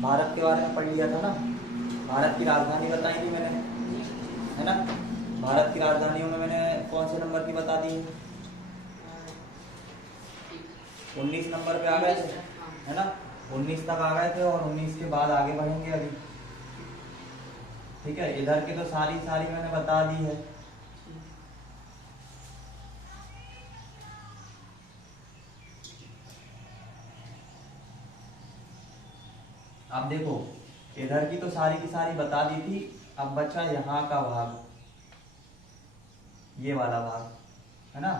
भारत के बारे में पढ़ लिया था ना। भारत की राजधानी बताई थी मैंने, है ना। भारत की राजधानियों में मैंने कौन से नंबर की बता दी? 19 नंबर पे आ गए थे, है ना। 19 तक आ गए थे और 19 के बाद आगे बढ़ेंगे अभी। ठीक है, इधर की तो सारी मैंने बता दी है। अब देखो, इधर की तो सारी की सारी बता दी थी। अब बचा यहाँ का भाग, ये वाला भाग, है ना।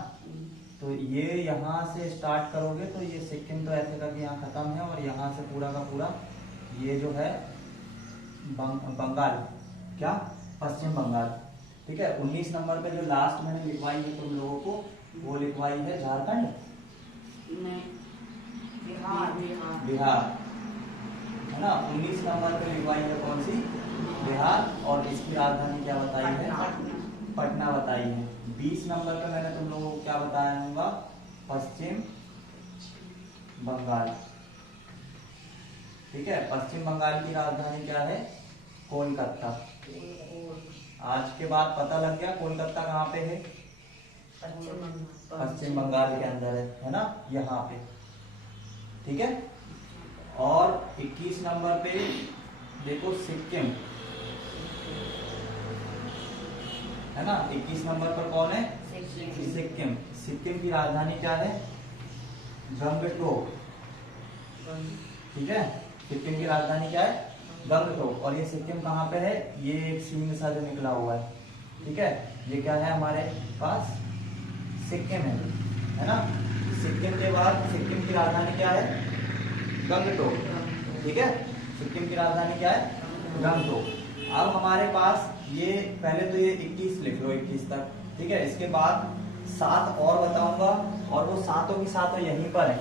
तो ये यहाँ से स्टार्ट करोगे तो ये सिक्किम तो ऐसे करके यहाँ खत्म है, और यहाँ से पूरा का पूरा ये जो है बंगाल, क्या, पश्चिम बंगाल। ठीक है, 19 नंबर पे जो लास्ट मैंने लिखवाई है तुम लोगों को, वो लिखवाई है झारखंड, बिहार, है ना। 19 नंबर पे लिखवाई है कौन सी? बिहार। और इसकी राजधानी क्या बताई है? पटना बताई है। 20 नंबर पे मैंने तुम लोगों को क्या बताया होगा? पश्चिम बंगाल। ठीक है, पश्चिम बंगाल की राजधानी क्या है? कोलकाता। आज के बाद पता लग गया कोलकाता कहाँ पे है? पश्चिम बंगाल के अंदर है ना, यहाँ पे। ठीक है, और 21 नंबर पे देखो सिक्किम, है ना। 21 नंबर पर कौन है? सिक्किम। सिक्किम की राजधानी क्या है? गंगटोक। ठीक है, सिक्किम की राजधानी क्या है? गंगटोक। और ये सिक्किम कहाँ पे है? ये एक सींग सा जो निकला हुआ है, ठीक है, ये क्या है हमारे पास? सिक्किम है ना। सिक्किम के बाद सिक्किम की राजधानी क्या है? गंगटोक। ठीक है, सिक्किम की राजधानी क्या है? गंगटोक। अब हमारे पास ये पहले तो ये 21 लिख लो, 21 तक। ठीक है, इसके बाद 7 और बताऊंगा, और वो सातों की सातों यहीं पर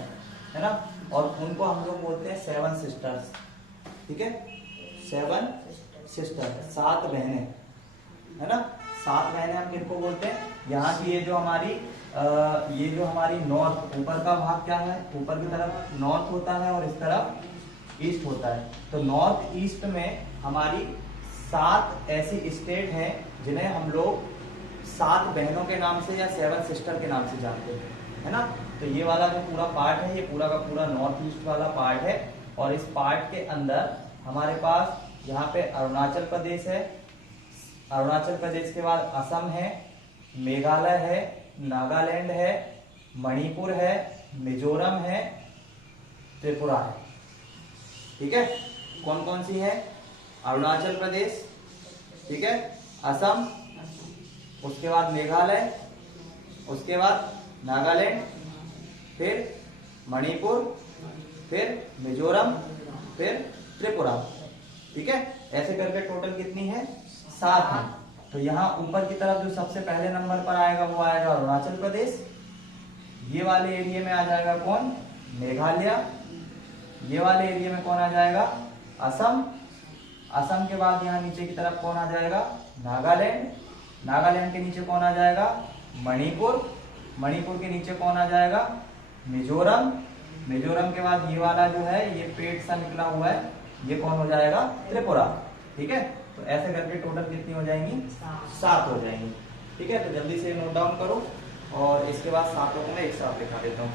है ना। और उनको हम लोग बोलते हैं 7 सिस्टर्स। ठीक है, 7 सिस्टर, 7 बहनें, है ना। 7 बहनें हम किनको बोलते हैं? यहाँ की ये जो हमारी नॉर्थ, ऊपर का भाग क्या है? ऊपर की तरफ नॉर्थ होता है और इस तरफ ईस्ट होता है। तो नॉर्थ ईस्ट में हमारी 7 ऐसी स्टेट हैं जिन्हें हम लोग 7 बहनों के नाम से या 7 सिस्टर के नाम से जानते हैं, है ना। तो ये वाला जो पूरा पार्ट है, ये पूरा का पूरा नॉर्थ ईस्ट वाला पार्ट है। और इस पार्ट के अंदर हमारे पास यहाँ पे अरुणाचल प्रदेश है, अरुणाचल प्रदेश के बाद असम है, मेघालय है, नागालैंड है, मणिपुर है, मिजोरम है, त्रिपुरा है। ठीक है, कौन कौन सी है? अरुणाचल प्रदेश, ठीक है, असम, उसके बाद मेघालय, उसके बाद नागालैंड, फिर मणिपुर, फिर मिजोरम, फिर त्रिपुरा। ठीक है, ऐसे करके टोटल कितनी है? 7 है। तो यहाँ ऊपर की तरफ जो सबसे पहले नंबर पर आएगा वो आएगा अरुणाचल प्रदेश। ये वाले एरिया में आ जाएगा कौन? मेघालय। ये वाले एरिया में कौन आ जाएगा? असम। असम के बाद यहाँ नीचे की तरफ कौन आ जाएगा? नागालैंड। नागालैंड के नीचे कौन आ जाएगा? मणिपुर। मणिपुर के नीचे कौन आ जाएगा? मिजोरम। मिजोरम के बाद ये वाला जो है, ये पेड़ सा निकला हुआ है, ये कौन हो जाएगा? त्रिपुरा। ठीक है, तो ऐसे करके टोटल कितनी हो जाएंगी? 7 हो जाएंगी। ठीक है, तो जल्दी से नोट डाउन करो, और इसके बाद 7 को मैं एक साथ लिखा देता हूँ।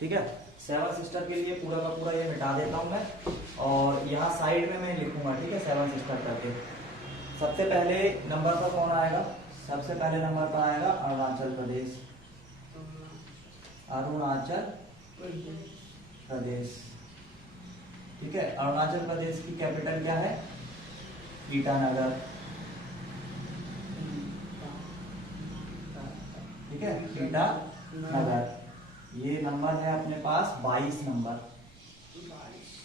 ठीक है, 7 सिस्टर के लिए पूरा का पूरा ये मिटा देता हूँ मैं, और यहाँ साइड में मैं लिखूंगा। ठीक है, 7 सिस्टर करके। सबसे पहले नंबर पर कौन आएगा? सबसे पहले नंबर पर आएगा अरुणाचल प्रदेश। अरुणाचल प्रदेश। ठीक है, अरुणाचल प्रदेश की कैपिटल क्या है? ईटानगर। ठीक है, ईटानगर। ये नंबर है अपने पास 22 नंबर,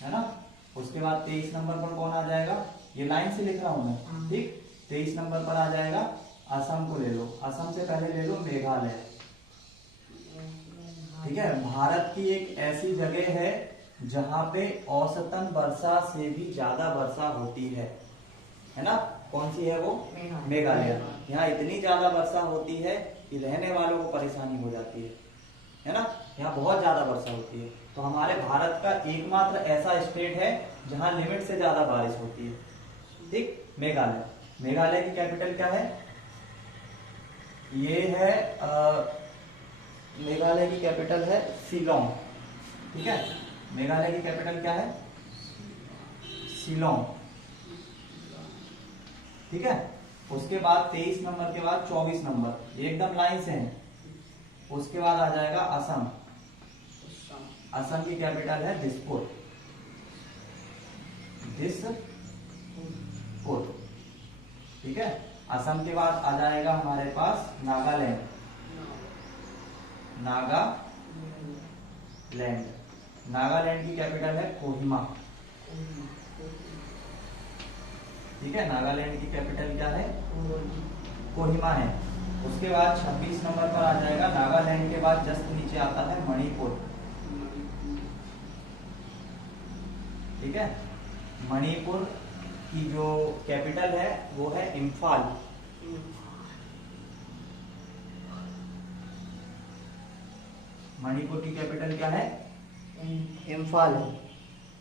है ना। उसके बाद 23 नंबर पर कौन आ जाएगा? ये लाइन से लिख रहा हूं मैं। ठीक, 23 नंबर पर आ जाएगा, असम को ले लो। असम से पहले ले लो मेघालय। ठीक है, भारत की एक ऐसी जगह है जहां पे औसतन वर्षा से भी ज्यादा वर्षा होती है ना। कौन सी है वो? मेघालय। यहाँ इतनी ज्यादा वर्षा होती है कि रहने वालों को परेशानी हो जाती है। है ना, यहाँ बहुत ज्यादा वर्षा होती है। तो हमारे भारत का एकमात्र ऐसा स्टेट है जहाँ लिमिट से ज्यादा बारिश होती है, ठीक, मेघालय। मेघालय की कैपिटल क्या है? ये है मेघालय की कैपिटल है शिलोंग, ठीक है। मेघालय की कैपिटल क्या है? शिलोंग, ठीक है। उसके बाद 23 नंबर के बाद 24 नंबर, ये एकदम लाइन से है। उसके बाद आ जाएगा असम। असम की कैपिटल है दिसपुर, दिसपुर, ठीक है। असम के बाद आ जाएगा हमारे पास नागालैंड, नागालैंड। नागालैंड की कैपिटल है कोहिमा, ठीक है। नागालैंड की कैपिटल क्या है? कोहिमा है। उसके बाद 26 नंबर पर आ जाएगा, नागालैंड के बाद जस्ट नीचे आता है मणिपुर, ठीक है। मणिपुर की जो कैपिटल है वो है इम्फाल, मणिपुर की कैपिटल क्या है? इम्फाल,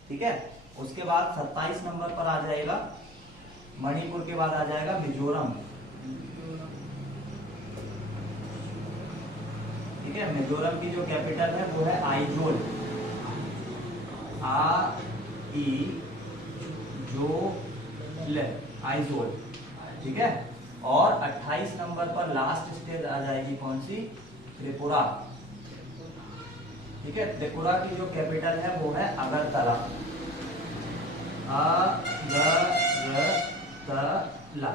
ठीक है। उसके बाद 27 नंबर पर आ जाएगा, मणिपुर के बाद आ जाएगा मिजोरम, ठीक है। मिजोरम की जो कैपिटल है वो है आइजोल, आइजोल, ठीक है। और 28 नंबर पर लास्ट स्टेट आ जाएगी कौन सी? त्रिपुरा, ठीक है। त्रिपुरा की जो कैपिटल है वो है अगरतला, अगरतला,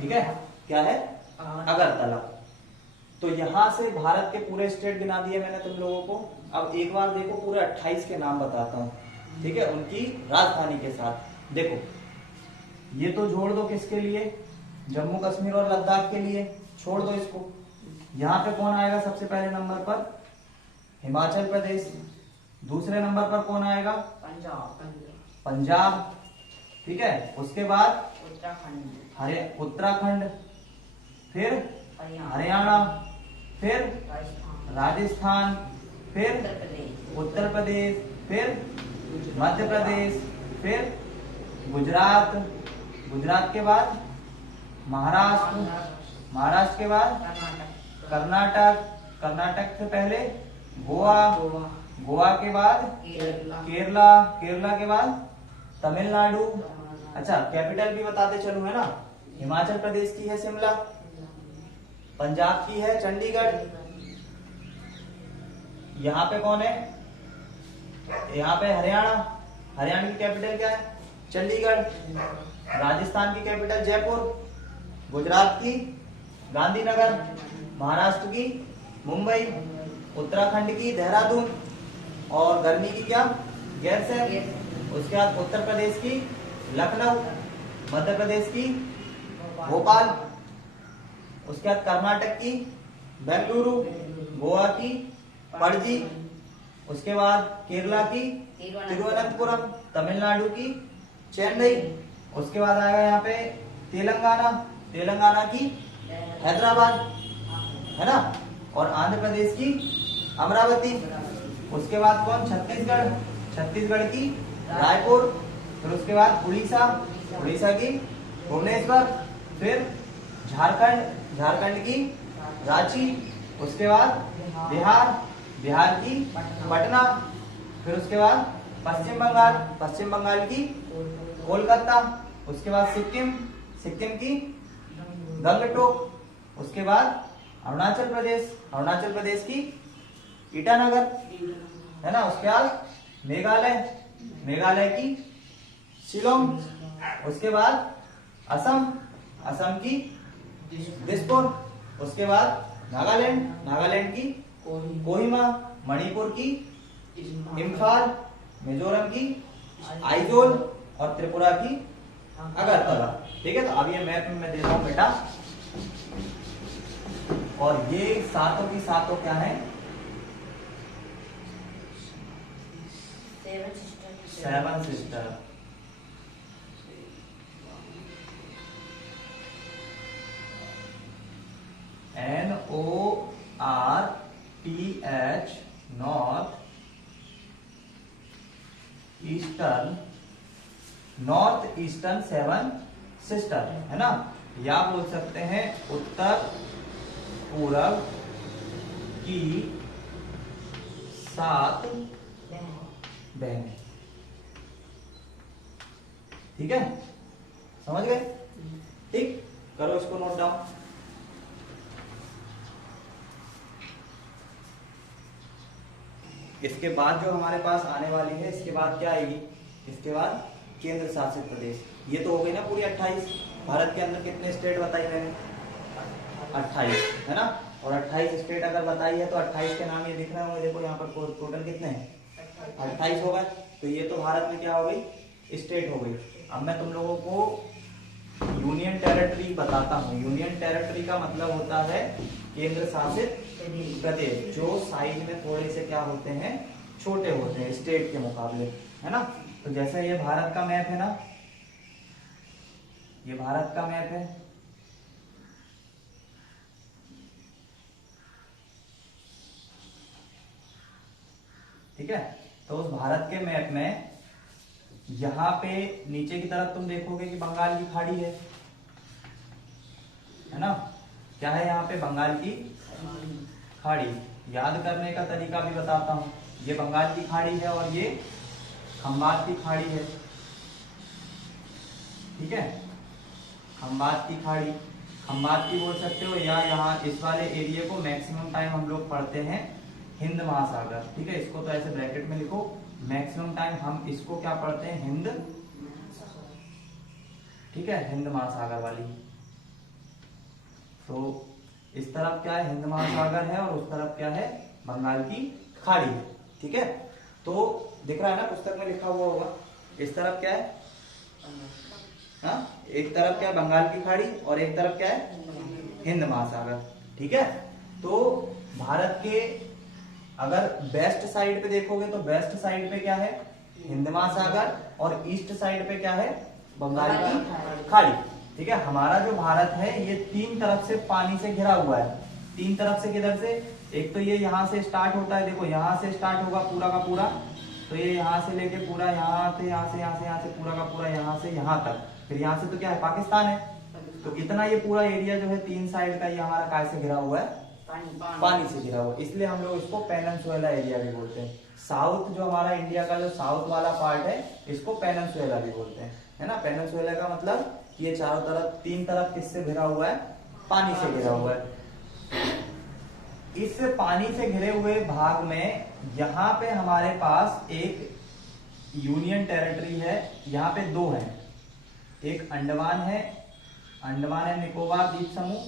ठीक है। क्या है? अगरतला। तो यहां से भारत के पूरे स्टेट गिना दिए मैंने तुम लोगों को। अब एक बार देखो पूरे 28 के नाम बताता हूं, ठीक है, उनकी राजधानी के साथ। देखो ये तो छोड़ दो, किसके लिए? जम्मू कश्मीर और लद्दाख के लिए, छोड़ दो इसको। यहाँ पे कौन आएगा सबसे पहले नंबर पर? हिमाचल प्रदेश। दूसरे नंबर पर कौन आएगा? पंजाब, ठीक है। उसके बाद उत्तराखंड, फिर हरियाणा, फिर राजस्थान, फिर उत्तर प्रदेश, फिर मध्य प्रदेश, फिर गुजरात, गुजरात के बाद महाराष्ट्र, महाराष्ट्र के बाद कर्नाटक, कर्नाटक से पहले गोवा, गोवा के बाद केरला, केरला के बाद तमिलनाडु। अच्छा कैपिटल भी बताते चलूं, है ना। हिमाचल प्रदेश की है शिमला, पंजाब की है चंडीगढ़। यहाँ पे कौन है? यहाँ पे हरियाणा, हरियाणा की कैपिटल क्या है? चंडीगढ़। राजस्थान की कैपिटल जयपुर, गुजरात की गांधीनगर, महाराष्ट्र की मुंबई, उत्तराखंड की देहरादून, और गर्मी की क्या? गैरसैंण। उसके बाद उत्तर प्रदेश की लखनऊ, मध्य प्रदेश की भोपाल, उसके बाद कर्नाटक की बेंगलुरु, गोवा की पणजी, उसके बाद केरला की तिरुवनंतपुरम, तमिलनाडु की चेन्नई, उसके बाद आएगा यहाँ पे तेलंगाना, तेलंगाना की हैदराबाद, है ना, और आंध्र प्रदेश की अमरावती। उसके बाद कौन? छत्तीसगढ़, छत्तीसगढ़ की रायपुर, फिर उसके बाद उड़ीसा, उड़ीसा की भुवनेश्वर, फिर झारखंड, झारखंड की रांची, उसके बाद बिहार, बिहार की पटना, फिर उसके बाद पश्चिम बंगाल, पश्चिम बंगाल की कोलकाता, उसके बाद सिक्किम, सिक्किम की गंगटोक, उसके बाद अरुणाचल प्रदेश, अरुणाचल प्रदेश की ईटानगर, है ना। उसके बाद मेघालय, मेघालय की शिलोंग, उसके बाद असम, असम की दिसपुर, उसके बाद नागालैंड, नागालैंड की कोहिमा, मणिपुर की इम्फाल, मिजोरम की आइजोल, और त्रिपुरा की अगरतला, ठीक है। तो अब ये मैप में मैं दे रहा हूं बेटा, और ये सातों की सातों क्या है? Seven sister. NORTH TH north eastern, north eastern 7 sister, है ना, या बोल सकते हैं उत्तर पूरब की 7 बहनें। ठीक है, समझ गए? ठीक, करो इसको नोट डाउन। इसके बाद जो हमारे पास आने वाली है, इसके बाद क्या आएगी? इसके बाद केंद्र शासित प्रदेश। ये तो हो गई ना पूरी 28। भारत के अंदर कितने स्टेट बताई मैंने? 28, है ना। और 28 स्टेट अगर बताई है तो 28 के नाम ये दिख रहे होंगे, देखो यहाँ पर टोटल कितने हैं? 28 हो गए। तो ये तो भारत में क्या हो गई? स्टेट हो गई। अब मैं तुम लोगों को यूनियन टेरिटरी बताता हूँ। यूनियन टेरिटरी का मतलब होता है केंद्र शासित प्रदेश, जो साइज में थोड़े से क्या होते हैं? छोटे होते हैं स्टेट के मुकाबले, है ना। तो जैसे ये भारत का मैप है ना, ये भारत का मैप है, ठीक है। तो उस भारत के मैप में यहां पे नीचे की तरफ तुम देखोगे कि बंगाल की खाड़ी है ना। क्या है यहाँ पे? बंगाल की खाड़ी। याद करने का तरीका भी बताता हूं। ये बंगाल की खाड़ी है और ये खंबात की खाड़ी है, ठीक है। खंबात की खाड़ी, खंबात की बोल सकते हो, या यहाँ इस वाले एरिया को मैक्सिमम टाइम हम लोग पढ़ते हैं हिंद महासागर, ठीक है। इसको तो ऐसे ब्रैकेट में लिखो, मैक्सिमम टाइम हम इसको क्या पढ़ते हैं? हिंद, ठीक है, हिंद महासागर वाली। तो इस तरफ क्या है? हिंद महासागर है, और उस तरफ क्या है? बंगाल की खाड़ी है, ठीक है। तो दिख रहा है ना, पुस्तक में लिखा हुआ होगा। इस तरफ क्या है? हाँ, एक तरफ क्या है? बंगाल की खाड़ी, और एक तरफ क्या है? हिंद महासागर, ठीक है। तो भारत के अगर वेस्ट साइड पे देखोगे तो वेस्ट साइड पे क्या है? हिंद महासागर, और ईस्ट साइड पे क्या है? बंगाल की खाड़ी, ठीक है। हमारा जो भारत है ये 3 तरफ से पानी से घिरा हुआ है। 3 तरफ से किधर से? एक तो ये यहाँ से स्टार्ट होता है, देखो यहाँ से स्टार्ट होगा पूरा का पूरा, तो ये यहाँ से लेके पूरा यहाँ से पूरा का पूरा यहाँ से यहाँ तक, फिर यहाँ से तो क्या है? पाकिस्तान है। तो इतना ये पूरा एरिया जो है 3 साइड का, ये हमारा काय से घिरा हुआ है? पानी से घिरा हुआ, इसलिए हम लोग इसको पेनिनसुला एरिया भी बोलते हैं। साउथ जो हमारा इंडिया का जो साउथ वाला पार्ट है, इसको पेनिनसुला भी बोलते हैं, है ना। पेनिनसुला का मतलब कि ये चारों तरफ 3 तरफ किससे घिरा हुआ है? पानी से घिरा हुआ है। इस पानी से घिरे हुए भाग में यहाँ पे हमारे पास एक यूनियन टेरिटरी है। यहाँ पे 2 है, एक अंडमान है, अंडमान एंड निकोबार द्वीप समूह,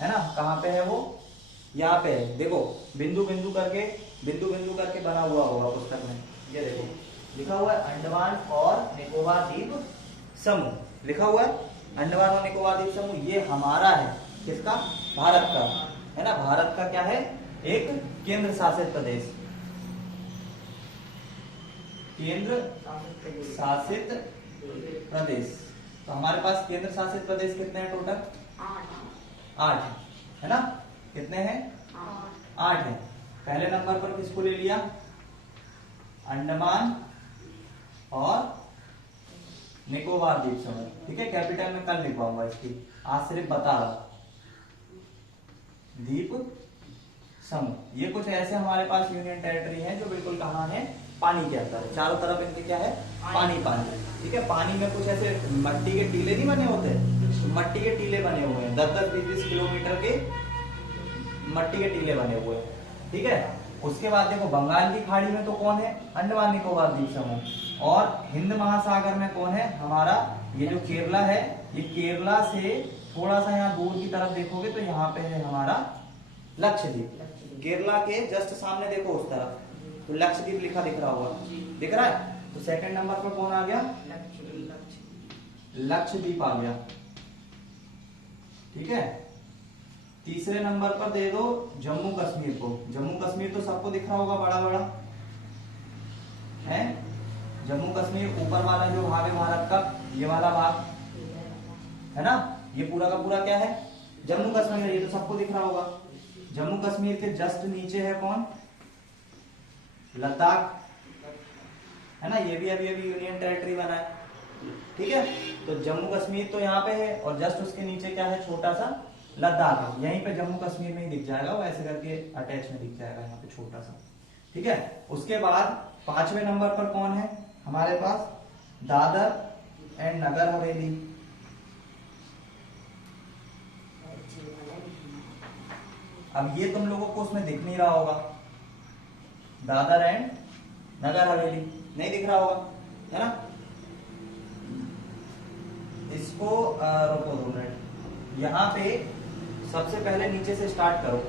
है ना। कहाँ पे है वो? यहाँ पे है, देखो बिंदु बिंदु करके बना हुआ होगा पुस्तक में, ये देखो लिखा हुआ है अंडमान और निकोबार द्वीप समूह लिखा हुआ है। अंडमान और निकोबार द्वीप समूह ये हमारा है, किसका? भारत का, है ना। भारत का क्या है? एक केंद्र शासित प्रदेश, केंद्र शासित प्रदेश। तो हमारे पास केंद्र शासित प्रदेश कितने हैं टोटल? 8, है ना। कितने हैं? 8 है। पहले नंबर पर किसको ले लिया? अंडमान और निकोबार द्वीप समूह, ठीक है। कैपिटल में कल लिखवाऊंगा इसकी, आज सिर्फ बता रहा। द्वीप समूह ये कुछ ऐसे हमारे पास यूनियन टेरिटरी है जो बिल्कुल कहाँ है? पानी के अंदर है। चारों तरफ इनके क्या है? पानी पानी, ठीक है। पानी में कुछ ऐसे मट्टी के टीले नहीं बने होते, मट्टी के टीले बने हुए हैं, 10-10, 20-20 किलोमीटर के मट्टी के टीले बने हुए हैं, ठीक है। उसके बाद देखो बंगाल की खाड़ी में तो कौन है? अंडमान निकोबार द्वीप समूह। और हिंद महासागर में कौन है? हमारा ये जो केरला है, ये केरला से थोड़ा सा यहाँ दूर की तरफ देखोगे तो यहाँ पे है हमारा लक्षद्वीप। केरला के जस्ट सामने देखो उस तरफ, तो लक्षद्वीप लिखा दिख रहा होगा, दिख रहा है। तो सेकंड नंबर पर कौन आ गया? लक्षद्वीप आ गया, ठीक है। तीसरे नंबर पर दे दो जम्मू कश्मीर को। जम्मू कश्मीर तो सबको दिख रहा होगा, बड़ा बड़ा है। जम्मू कश्मीर ऊपर वाला जो भाग है भारत का, ये वाला भाग है ना, ये पूरा का पूरा क्या है? जम्मू कश्मीर है, ये तो सबको दिख रहा होगा। जम्मू कश्मीर के जस्ट नीचे है कौन, लद्दाख, है ना, ये भी अभी अभी यूनियन टेरिटरी बना है, ठीक है। तो जम्मू कश्मीर तो यहाँ पे है और जस्ट उसके नीचे क्या है, छोटा सा लद्दाख है, यहीं पे जम्मू कश्मीर में ही दिख जाएगा, वो ऐसे करके अटैच में दिख जाएगा यहाँ पे छोटा सा, ठीक है। उसके बाद 5वें नंबर पर कौन है हमारे पास, दादर एंड नगर हवेली। अब ये तुम लोगों को उसमें दिख नहीं रहा होगा, दादर एंड नगर हवेली नहीं दिख रहा होगा, है ना। इसको रोको 2 मिनट, यहाँ पे सबसे पहले नीचे से स्टार्ट करो,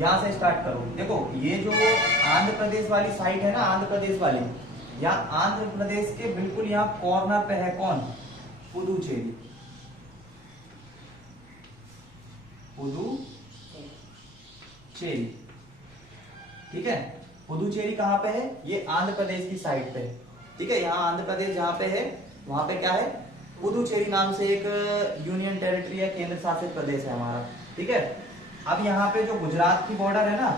यहां से स्टार्ट करो। देखो ये जो आंध्र प्रदेश वाली साइड है ना, आंध्र प्रदेश वाली, यहाँ आंध्र प्रदेश के बिल्कुल यहाँ कॉर्नर पे है कौन, पुदुचेरी, पुदुचेरी, ठीक है। पुदुचेरी कहाँ पे है, ये आंध्र प्रदेश की साइड पे है, ठीक है। यहाँ आंध्र प्रदेश जहाँ पे है वहां पे क्या है, पुदुचेरी नाम से एक यूनियन टेरिटरी है, केंद्र शासित प्रदेश है हमारा, ठीक है। अब यहाँ पे जो गुजरात की बॉर्डर है ना,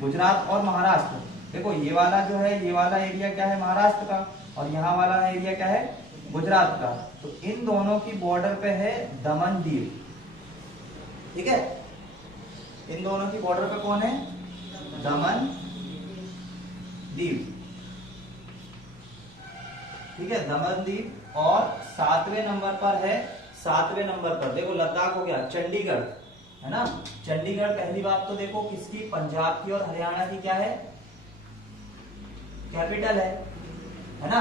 गुजरात और महाराष्ट्र, देखो ये वाला जो है, ये वाला एरिया क्या है, महाराष्ट्र का, और यहाँ वाला एरिया क्या है, गुजरात का। तो इन दोनों की बॉर्डर पे है दमन दीव, ठीक है। इन दोनों की बॉर्डर पे कौन है, दमन दीव, ठीक है, दमन दीव। और 7वें नंबर पर है, 7वें नंबर पर देखो लद्दाख हो गया, चंडीगढ़, है ना। चंडीगढ़ पहली बात तो देखो किसकी, पंजाब की और हरियाणा की क्या है, कैपिटल है ना।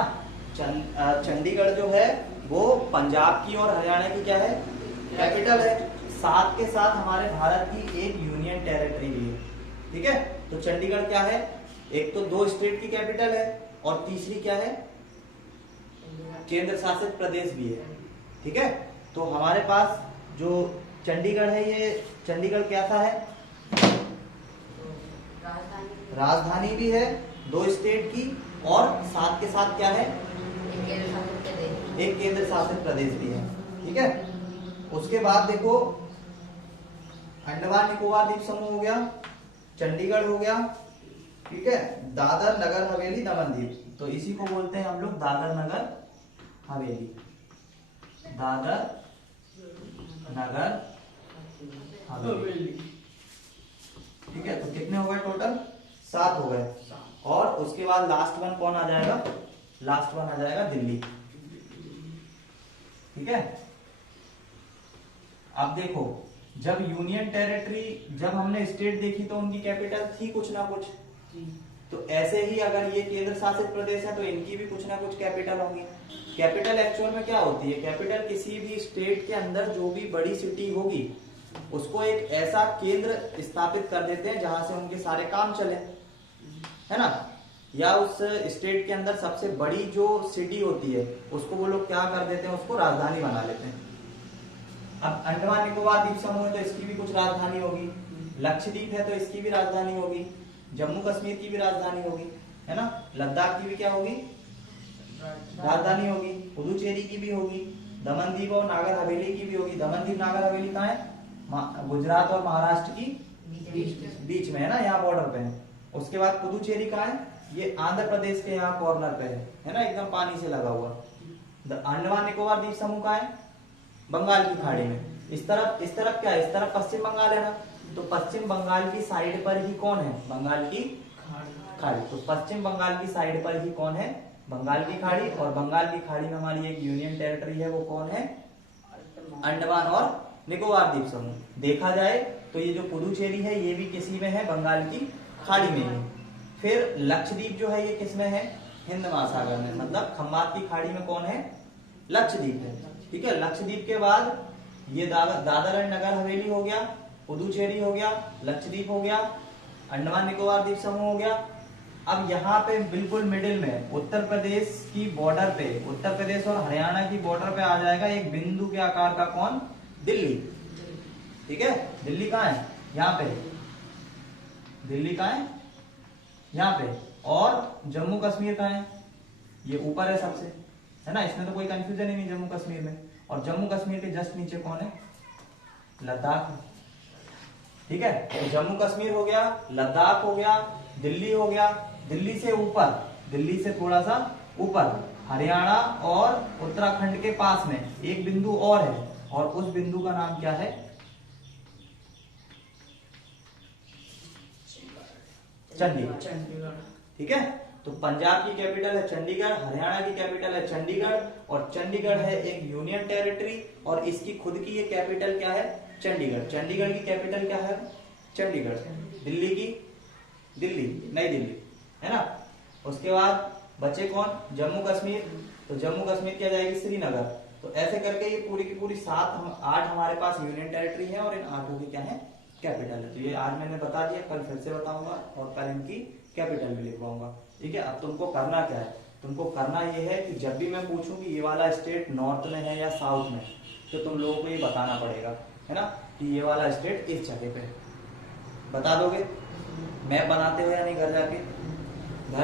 चंडीगढ़ जो है वो पंजाब की और हरियाणा की क्या है, कैपिटल है। साथ के साथ हमारे भारत की एक यूनियन टेरिटरी भी है, ठीक है। तो चंडीगढ़ क्या है, एक तो 2 स्टेट की कैपिटल है और तीसरी क्या है, केंद्र शासित प्रदेश भी है, ठीक है। तो हमारे पास जो चंडीगढ़ है, ये चंडीगढ़ कैसा है, राजधानी भी है 2 स्टेट की, और साथ के साथ क्या है, एक केंद्र शासित प्रदेश भी है, ठीक है। उसके बाद देखो अंडमान निकोबार द्वीप समूह हो गया, चंडीगढ़ हो गया, ठीक है, दादर नगर हवेली दमन दीव, तो इसी को बोलते हैं हम लोग दादर नगर हवेली, दादर नगर हवेली, ठीक है। तो कितने हो गए टोटल, 7 हो गए। और उसके बाद लास्ट वन कौन आ जाएगा, लास्ट वन आ जाएगा दिल्ली, ठीक है। अब देखो जब यूनियन टेरिटरी, जब हमने स्टेट देखी तो उनकी कैपिटल थी कुछ ना कुछ, तो ऐसे ही अगर ये केंद्र शासित प्रदेश है तो इनकी भी कुछ ना कुछ कैपिटल होंगी। कैपिटल एक्चुअल में क्या होती है, कैपिटल किसी भी स्टेट के अंदर जो भी बड़ी सिटी होगी उसको एक ऐसा केंद्र स्थापित कर देते हैं जहां से उनके सारे काम चले, है ना। या उस स्टेट के अंदर सबसे बड़ी जो सिटी होती है उसको वो लोग क्या कर देते हैं, उसको राजधानी बना लेते हैं। अब अंडमान निकोबार द्वीप समूह है तो इसकी भी कुछ राजधानी होगी, लक्षद्वीप है तो इसकी भी राजधानी होगी, जम्मू कश्मीर की भी राजधानी होगी, है ना, लद्दाख की भी क्या होगी, राजधानी होगी, पुदुचेरी की भी होगी, दमन दीव और नागर हवेली की भी होगी। दमन दीव नागर हवेली कहाँ है, गुजरात और महाराष्ट्र की बीच में, है ना, यहाँ बॉर्डर पे है। उसके बाद पुदुचेरी कहाँ है, ये आंध्र प्रदेश के यहाँ कॉर्नर पे है ना, एकदम पानी से लगा हुआ। अंडमान निकोबार द्वीप समूह कहाँ है, बंगाल की खाड़ी में। इस तरफ क्या है, इस तरफ पश्चिम बंगाल है ना, तो पश्चिम बंगाल की साइड पर ही कौन है, बंगाल की खाड़ी। तो पश्चिम बंगाल की साइड पर ही कौन है, बंगाल की खाड़ी। और बंगाल की खाड़ी में हमारी एक यूनियन टेरिटरी है, वो कौन है, अंडमान और निकोबार द्वीप समूह। देखा जाए तो ये जो पुदुचेरी है ये भी किसी में है, बंगाल की खाड़ी में है। फिर लक्षद्वीप जो है ये किस में है, हिंद महासागर में, मतलब खंबात की खाड़ी में कौन है, लक्षद्वीप है, ठीक है। लक्षद्वीप के बाद ये दादर एंड नगर हवेली हो गया, पुदुचेरी हो गया, लक्षद्वीप हो गया, अंडमान निकोबार द्वीप समूह हो गया। अब यहाँ पे बिल्कुल मिडिल में उत्तर प्रदेश की बॉर्डर पे, उत्तर प्रदेश और हरियाणा की बॉर्डर पे आ जाएगा एक बिंदु के आकार का कौन, दिल्ली, ठीक है। दिल्ली कहाँ है, यहाँ पे, दिल्ली कहाँ है, यहाँ पे। और जम्मू कश्मीर कहाँ है, ये ऊपर है सबसे, है ना, इसमें तो कोई कंफ्यूजन ही नहीं जम्मू कश्मीर में। और जम्मू कश्मीर के जस्ट नीचे कौन है, लद्दाख, ठीक है, तो जम्मू कश्मीर हो गया, लद्दाख हो गया, दिल्ली हो गया, दिल्ली से ऊपर, दिल्ली से थोड़ा सा ऊपर हरियाणा और उत्तराखंड के पास में एक बिंदु और है, और उस बिंदु का नाम क्या है? चंडीगढ़। ठीक है, तो पंजाब की कैपिटल है चंडीगढ़, हरियाणा की कैपिटल है चंडीगढ़, और चंडीगढ़ है एक यूनियन टेरिटरी, और इसकी खुद की ये कैपिटल क्या है? चंडीगढ़। चंडीगढ़ की कैपिटल क्या है? चंडीगढ़। दिल्ली की? दिल्ली, नई दिल्ली, है ना। उसके बाद बचे कौन? जम्मू कश्मीर, तो जम्मू कश्मीर क्या जाएगी? श्रीनगर। तो ऐसे करके ये पूरी की पूरी 8 हमारे पास यूनियन टेरिटरी है, और इन 8 की क्या है? कैपिटल है। तो ये आज मैंने बता दिया, कल फिर से बताऊंगा, और कल इनकी कैपिटल भी लिखवाऊंगा। ठीक है, अब तुमको करना क्या है? तुमको करना ये है कि जब भी मैं पूछूं कि ये वाला स्टेट नॉर्थ में है या साउथ में, तो तुम लोगों को ये बताना पड़ेगा, है ना, कि ये वाला स्टेट इस जगह पे। बता दोगे? मैप बनाते हो या नहीं? घर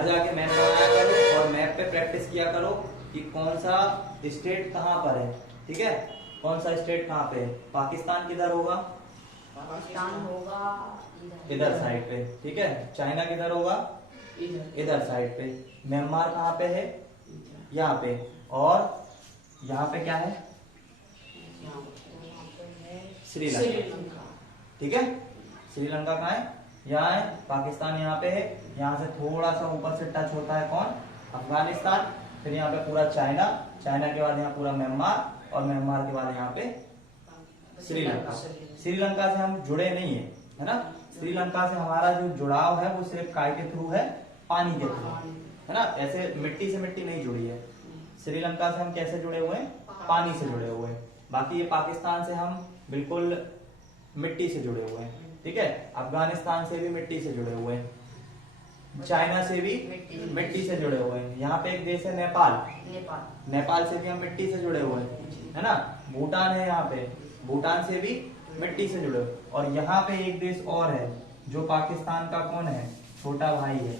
जाके मैप बनाया करो, और मैप पे प्रैक्टिस किया करो कि कौन सा स्टेट कहाँ पर है। ठीक है, कौन सा स्टेट कहाँ पे है? पाकिस्तान किधर होगा? पाकिस्तान होगा इधर साइड पे। ठीक है, चाइना किधर होगा? इधर साइड पे। म्यांमार कहाँ पे है? यहाँ पे। और यहाँ पे क्या है? श्रीलंका। ठीक है, श्रीलंका कहाँ है? यहाँ है। पाकिस्तान यहाँ पे है, यहाँ से थोड़ा सा ऊपर से टच होता है कौन? अफगानिस्तान। फिर यहाँ पे पूरा चाइना, चाइना के बाद यहाँ पूरा म्यांमार, और म्यांमार के बाद यहाँ पे श्रीलंका। श्रीलंका से हम जुड़े नहीं है ना। श्रीलंका से हमारा जो जुड़ाव है वो सिर्फ काय के थ्रू है? पानी के थ्रू, है ना। ऐसे मिट्टी से मिट्टी नहीं जुड़ी है। श्रीलंका से हम कैसे जुड़े हुए हैं? पानी से जुड़े हुए हैं। बाकी ये पाकिस्तान से हम बिल्कुल मिट्टी से जुड़े हुए हैं। ठीक है, अफगानिस्तान से भी मिट्टी से जुड़े हुए हैं, चाइना से भी मिट्टी से जुड़े हुए हैं। यहाँ पे एक देश है नेपाल, नेपाल से भी हम मिट्टी से जुड़े हुए हैं, है ना। भूटान है यहाँ पे, भूटान से भी मिट्टी से जुड़े हुए। और यहाँ पे एक देश और है जो पाकिस्तान का कौन है? छोटा भाई है,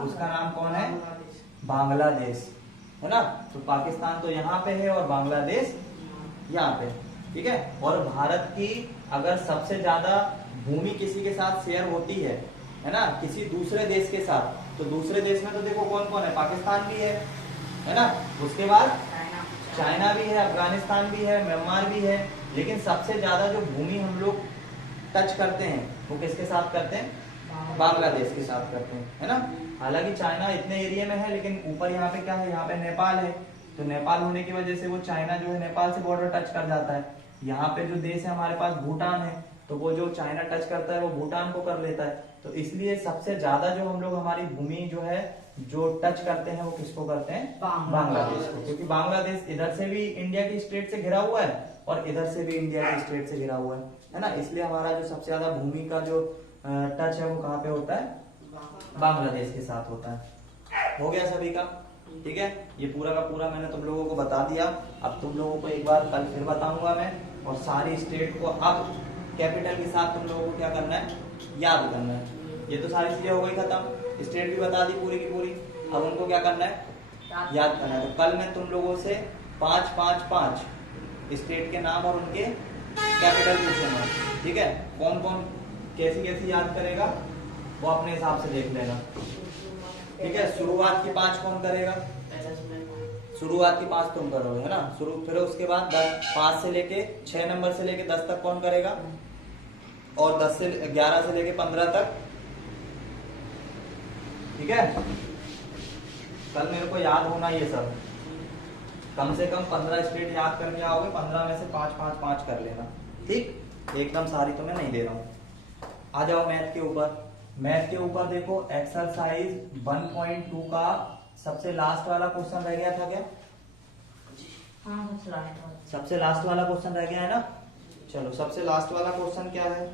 उसका नाम कौन है? बांग्लादेश, है ना। तो पाकिस्तान तो यहाँ पे है और बांग्लादेश यहाँ पे। ठीक है, और भारत की अगर सबसे ज्यादा भूमि किसी के साथ शेयर होती है ना, किसी दूसरे देश के साथ, तो दूसरे देश में तो देखो कौन कौन है? पाकिस्तान भी है ना। उसके बाद चाइना भी है, अफगानिस्तान भी है, म्यांमार भी है। लेकिन सबसे ज्यादा जो भूमि हम लोग टच करते हैं वो किसके साथ करते हैं? बांग्लादेश के साथ करते हैं, है ना। हालांकि चाइना इतने एरिया में है, लेकिन ऊपर यहाँ पे क्या है? यहाँ पे नेपाल है। तो नेपाल होने की वजह से वो चाइना जो है नेपाल से बॉर्डर टच कर जाता है। यहाँ पे जो देश है हमारे पास भूटान है, तो वो जो चाइना टच करता है वो भूटान को कर लेता है। तो इसलिए सबसे ज्यादा जो हम लोग हमारी भूमि जो है जो टच करते हैं वो किसको करते हैं? बांग्लादेश को। क्योंकि बांग्लादेश इधर से भी इंडिया की स्टेट से घिरा हुआ है और इधर से भी इंडिया की स्टेट से घिरा हुआ है ना। इसलिए हमारा जो सबसे ज्यादा भूमि का जो टच है वो कहाँ पे होता है? बांग्लादेश के साथ होता है। हो गया सभी का? ठीक है, ये पूरा का पूरा मैंने तुम लोगों को बता दिया। अब तुम लोगों को एक बार कल फिर बताऊंगा मैं, और सारी स्टेट को अब कैपिटल के साथ तुम लोगों को क्या करना है? याद करना है। ये तो सारी चीजें हो गई खत्म, स्टेट भी बता दी पूरी की पूरी। अब उनको क्या करना है? याद करना है। तो कल मैं तुम लोगों से 5-5-5 स्टेट के नाम और उनके कैपिटल पूछूंगा। ठीक है, कौन कौन कैसी कैसी याद करेगा वो अपने हिसाब से देख लेना। ठीक है, शुरुआत की 5 कौन करेगा? शुरुआत की 5 तुम करोगे, है ना। फिर उसके बाद 5 से लेके 6 नंबर से लेके 10 तक कौन करेगा? और 10 से 11 से लेके 15 तक। ठीक है, कल मेरे को याद होना ये सब। कम से कम 15 स्टेट याद करके आओगे, 15 में से 5-5-5 कर लेना। ठीक, एकदम सारी तो मैं नहीं दे रहा हूँ। आ जाओ मैथ के ऊपर। मैथ के ऊपर देखो एक्सरसाइज 1.2 का सबसे लास्ट वाला क्वेश्चन रह गया था क्या? हाँ, सबसे लास्ट वाला क्वेश्चन रह गया है ना। चलो, सबसे लास्ट वाला क्वेश्चन क्या है?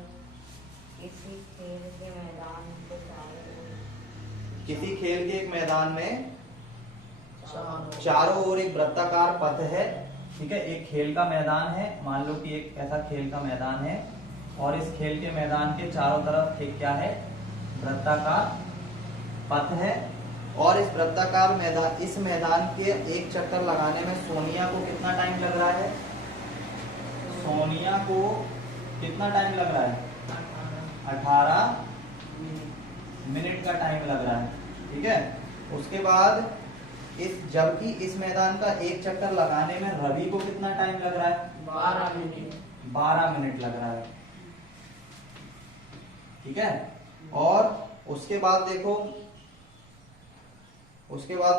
किसी खेल के एक मैदान में चारों ओर एक वृत्ताकार पथ है। ठीक है, एक खेल का मैदान है, मान लो कि एक ऐसा खेल का मैदान है, और इस खेल के मैदान के चारों तरफ एक क्या है? वृत्ताकार पथ है। और इस वृत्ताकार मैदान, इस मैदान के एक चक्कर लगाने में सोनिया को कितना टाइम लग रहा है? सोनिया को कितना टाइम लग रहा है? 18 मिनट का टाइम लग रहा है। ठीक है, उसके बाद जबकि इस मैदान का एक चक्कर लगाने में रवि को कितना टाइम लग रहा है? 12 मिनट। 12 मिनट लग रहा है। ठीक है, और उसके बाद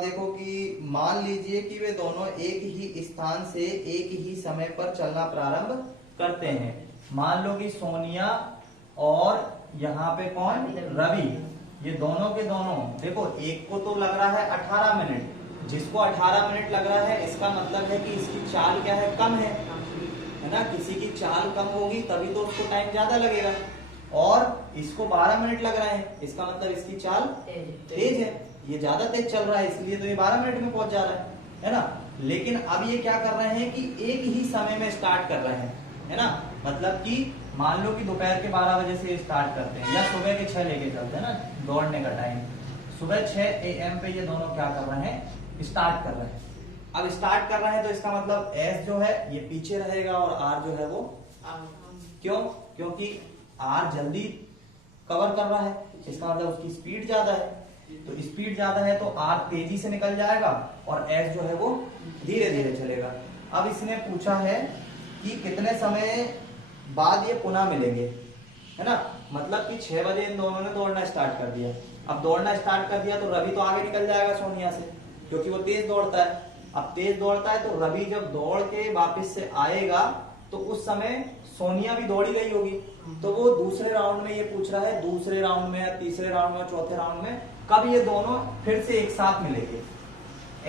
देखो कि मान लीजिए कि वे दोनों एक ही स्थान से एक ही समय पर चलना प्रारंभ करते हैं। मान लो कि सोनिया और यहाँ पे कौन? रवि, ये दोनों के दोनों, देखो एक को तो लग रहा है 18 मिनट, जिसको 18 मिनट लग रहा है इसका मतलब है कि इसकी चाल क्या है? कम है ना। किसी की चाल कम होगी तभी तो उसको टाइम ज्यादा लगेगा, और इसको 12 मिनट लग रहे हैं, इसका मतलब इसकी चाल तेज है, ये ज्यादा तेज चल रहा है, इसलिए तो ये 12 मिनट में पहुंच जा रहा है ना। लेकिन अब ये क्या कर रहे हैं कि एक ही समय में स्टार्ट कर रहे हैं, है ना। मतलब कि मान लो कि दोपहर के 12 बजे से स्टार्ट करते हैं या सुबह के 6 लेके चलते हैं ना, दौड़ने का टाइम सुबह 6 AM पे ये दोनों क्या कर रहे हैं? स्टार्ट कर रहे हैं। अब स्टार्ट कर रहे हैं तो इसका मतलब S जो है ये पीछे रहेगा और R जो है वो क्यों? क्योंकि R जल्दी कवर कर रहा है, इसका मतलब उसकी स्पीड ज्यादा है, तो स्पीड ज्यादा है तो R तेजी से निकल जाएगा और S जो है वो धीरे धीरे चलेगा। अब इसने पूछा है कि कितने समय बाद ये पुनः मिलेंगे, है ना। मतलब कि 6 बजे इन दोनों ने दौड़ना स्टार्ट कर दिया। अब दौड़ना स्टार्ट कर दिया तो रवि तो आगे निकल जाएगा सोनिया से, क्योंकि वो तेज दौड़ता है। अब तेज दौड़ता है तो रवि जब दौड़ के वापस से आएगा तो उस समय सोनिया भी दौड़ी गई होगी, तो वो दूसरे राउंड में ये पूछ रहा है, दूसरे राउंड में या तीसरे राउंड में, चौथे राउंड में कब ये दोनों फिर से एक साथ मिलेंगे।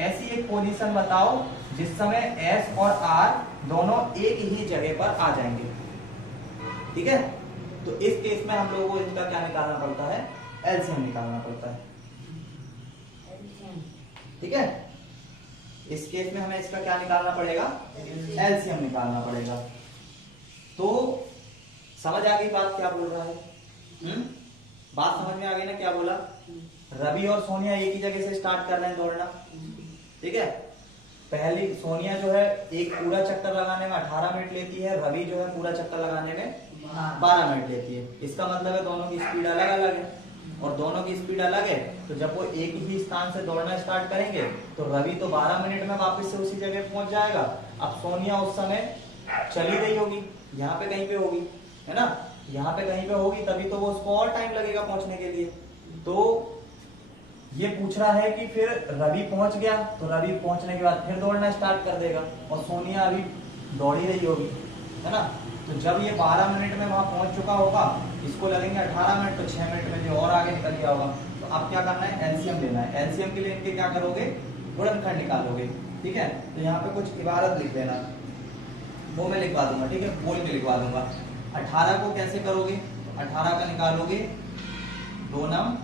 ऐसी एक पोजीशन बताओ जिस समय S और R दोनों एक ही जगह पर आ जाएंगे। ठीक है, तो इस केस में हम लोगों को इनका क्या निकालना पड़ता है? एलसीएम निकालना पड़ता है। ठीक है, इस केस में हमें इसका क्या निकालना पड़ेगा? एलसीएम निकालना पड़ेगा। तो समझ आ गई बात क्या बोल रहा है? बात समझ में आ गई ना क्या बोला? रवि और सोनिया एक ही जगह से स्टार्ट कर रहे हैं दौड़ना। ठीक है, पहली सोनिया जो है एक पूरा चक्कर लगाने में 18 मिनट लेती है, रवि जो है पूरा चक्कर लगाने में 12 मिनट लेती है। इसका मतलब है दोनों की स्पीड अलग अलग है, और दोनों की स्पीड अलग है तो जब वो एक ही स्थान से दौड़ना स्टार्ट करेंगे तो रवि तो 12 मिनट में वापस से उसी जगह पहुंच जाएगा। अब सोनिया उस समय चली गई होगी, यहाँ पे कहीं पे होगी, है ना, यहाँ पे कहीं पे होगी, तभी तो वो उसको और टाइम लगेगा पहुंचने के लिए। तो ये पूछ रहा है कि फिर रवि पहुंच गया तो रवि पहुंचने के बाद फिर दौड़ना स्टार्ट कर देगा, और सोनिया अभी दौड़ ही रही होगी, है ना। तो जब ये 12 मिनट में वहां पहुंच चुका होगा, इसको लगेंगे 18 मिनट, तो 6 मिनट में जो और आगे निकल गया होगा। तो अब क्या करना है? एलसीएम लेना है। एलसीएम के लिए इनके क्या करोगे? गुणनखंड निकालोगे। ठीक है, तो यहाँ पे कुछ इबारत लिख देना, वो मैं लिखवा दूंगा। ठीक है, बोल के लिखवा दूंगा। 18 को कैसे करोगे? तो 18 का निकालोगे 2 नम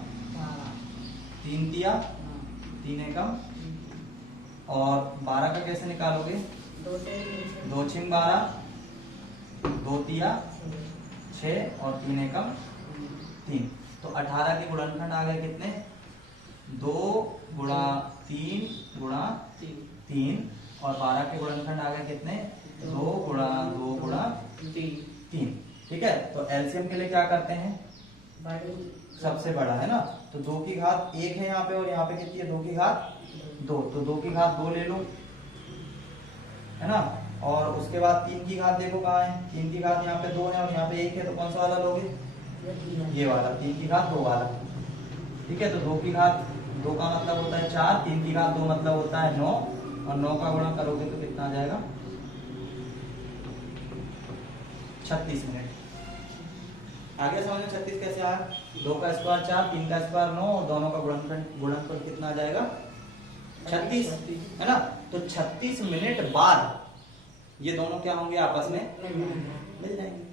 3 तिया 3 एकम, और 12 का कैसे निकालोगे? 2 छिंग 12, 2 तिया 6 और 3 एकम 3। तो 18 के गुणनखंड आ गए कितने? 2 गुणा 3 गुणा 3, और 12 के गुणनखंड आ गए कितने? 2 गुणा 2 गुणा 3। ठीक है, तो एलसीएम के लिए क्या करते हैं? सबसे बड़ा, है ना, तो 2 की घात 1 है यहाँ पे, और यहाँ पे कितनी है? 2 की घात 2, तो 2 की घात 2 ले लो, है ना। और उसके बाद 3 की घात देखो कहाँ है? 3 की घात यहाँ पे 2 है और यहाँ पे 1 है, तो कौन सा वाला लोगे? ये वाला, 3 की घात 2 वाला। ठीक है, तो 2 की घात 2 का मतलब होता है 4, 3 की घात 2 मतलब होता है 9, और 9 का गुणा करोगे तो कितना आ जाएगा? 36 मिनट। आगे समझ में 36 कैसे आया? 2 का स्क्वायर 4, 3 का स्क्वायर 9, और दोनों का गुणनफल कितना आ जाएगा? 36, है ना। तो 36 मिनट बाद ये दोनों क्या होंगे? आपस में मिल जाएंगे।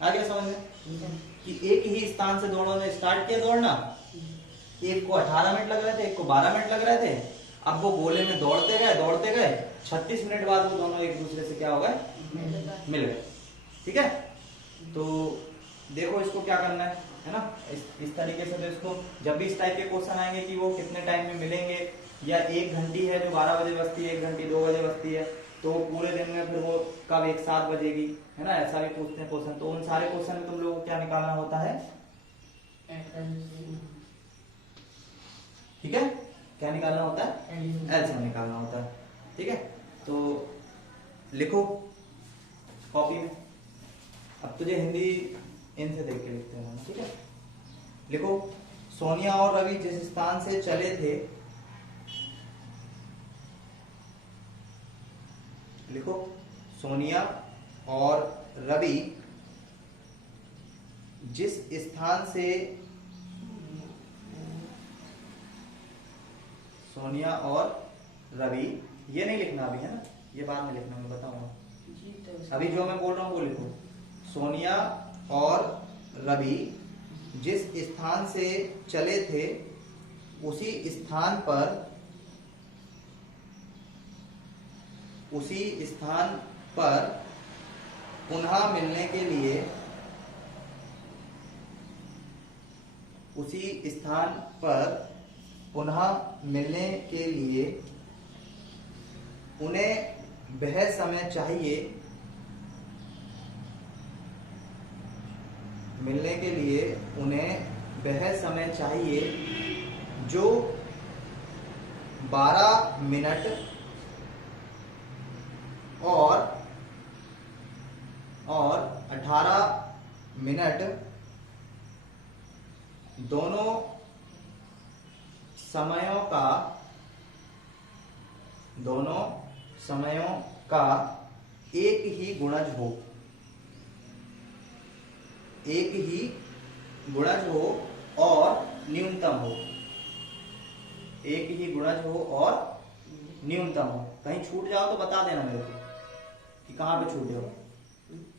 आगे समझ में कि एक ही स्थान से दोनों ने स्टार्ट किया दौड़ना, एक को 18 मिनट लग रहे थे, एक को 12 मिनट लग रहे थे। अब वो गोले में दौड़ते गए 36 मिनट बाद वो दोनों एक दूसरे से क्या हो गए? मिल गए। ठीक है, तो देखो इसको क्या करना है ना, इस तरीके से। तो इसको जब भी इस टाइप के क्वेश्चन आएंगे कि वो कितने टाइम में मिलेंगे, या 1 घंटी है जो 12 बजे बजती है, 1 घंटी 2 बजे बजती है, तो पूरे दिन में फिर वो कब एक साथ बजेगी, है ना, ऐसा भी पूछते हैं क्वेश्चन। तो उन सारे क्वेश्चन में तुम लोगों को क्या निकालना होता है, ठीक है, क्या निकालना होता है, एलसीएम निकालना होता है, ठीक है। तो लिखो कॉपी में। अब तुझे हिंदी इनसे देख के लिखते हैं, ठीक है। लिखो, सोनिया और रवि जिस स्थान से चले थे, लिखो, सोनिया और रवि जिस स्थान से, सोनिया और रवि, ये नहीं लिखना अभी, है ना, ये बाद में लिखना, मैं बताऊंगा। अभी जो मैं बोल रहा हूं वो लिखो। सोनिया और रवि जिस स्थान से चले थे उसी स्थान पर पुनः मिलने के लिए, उसी स्थान पर पुनः मिलने के लिए उन्हें वह समय चाहिए, मिलने के लिए उन्हें वह समय चाहिए जो 12 मिनट और 18 मिनट दोनों समयों का एक ही गुणज हो, एक ही गुणज हो और न्यूनतम हो, एक ही गुणज हो और न्यूनतम हो। कहीं छूट जाओ तो बता देना मेरे को कि कहां पे छूटे हो।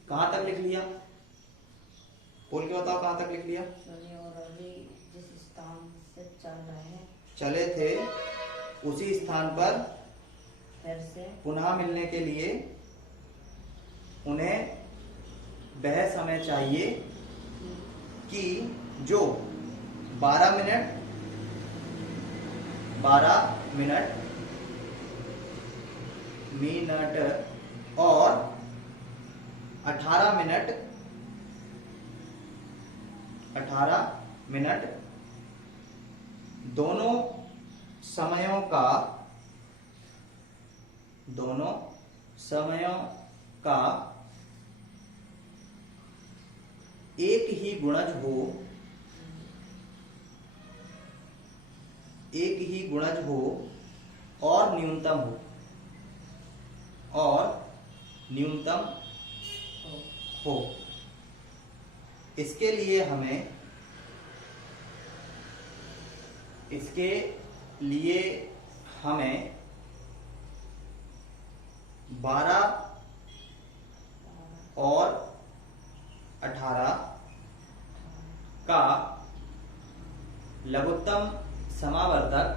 कहां तक लिख लिया, बोल के बताओ, कहां तक लिख लिया। सोनिया और रवि जिस स्थान से चल रहे हैं, चले थे उसी स्थान पर फिर से पुनः मिलने के लिए उन्हें वह समय चाहिए कि जो 12 मिनट और 18 मिनट दोनों समयों का एक ही गुणज हो, एक ही गुणज हो और न्यूनतम हो। इसके लिए हमें 12 और 18 का लघुत्तम समावर्तक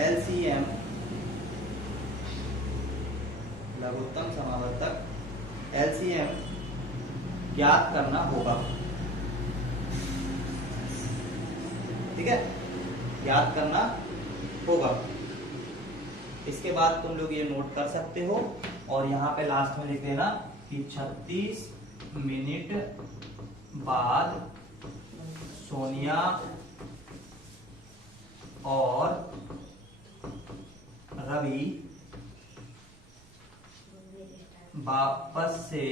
LCM, लघुत्तम समावर्तक LCM ज्ञात करना होगा, ठीक है, ज्ञात करना होगा। इसके बाद तुम लोग ये नोट कर सकते हो और यहाँ पे लास्ट में लिख देना कि 36 मिनट बाद सोनिया और रवि वापस से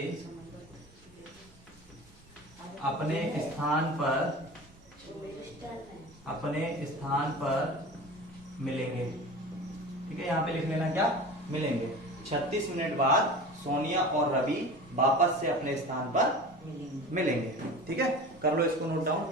अपने स्थान पर मिलेंगे, ठीक है। यहाँ पे लिख लेना क्या, मिलेंगे। 36 मिनट बाद सोनिया और रवि वापस से अपने स्थान पर मिलेंगे, ठीक है। कर लो इसको नोट डाउन।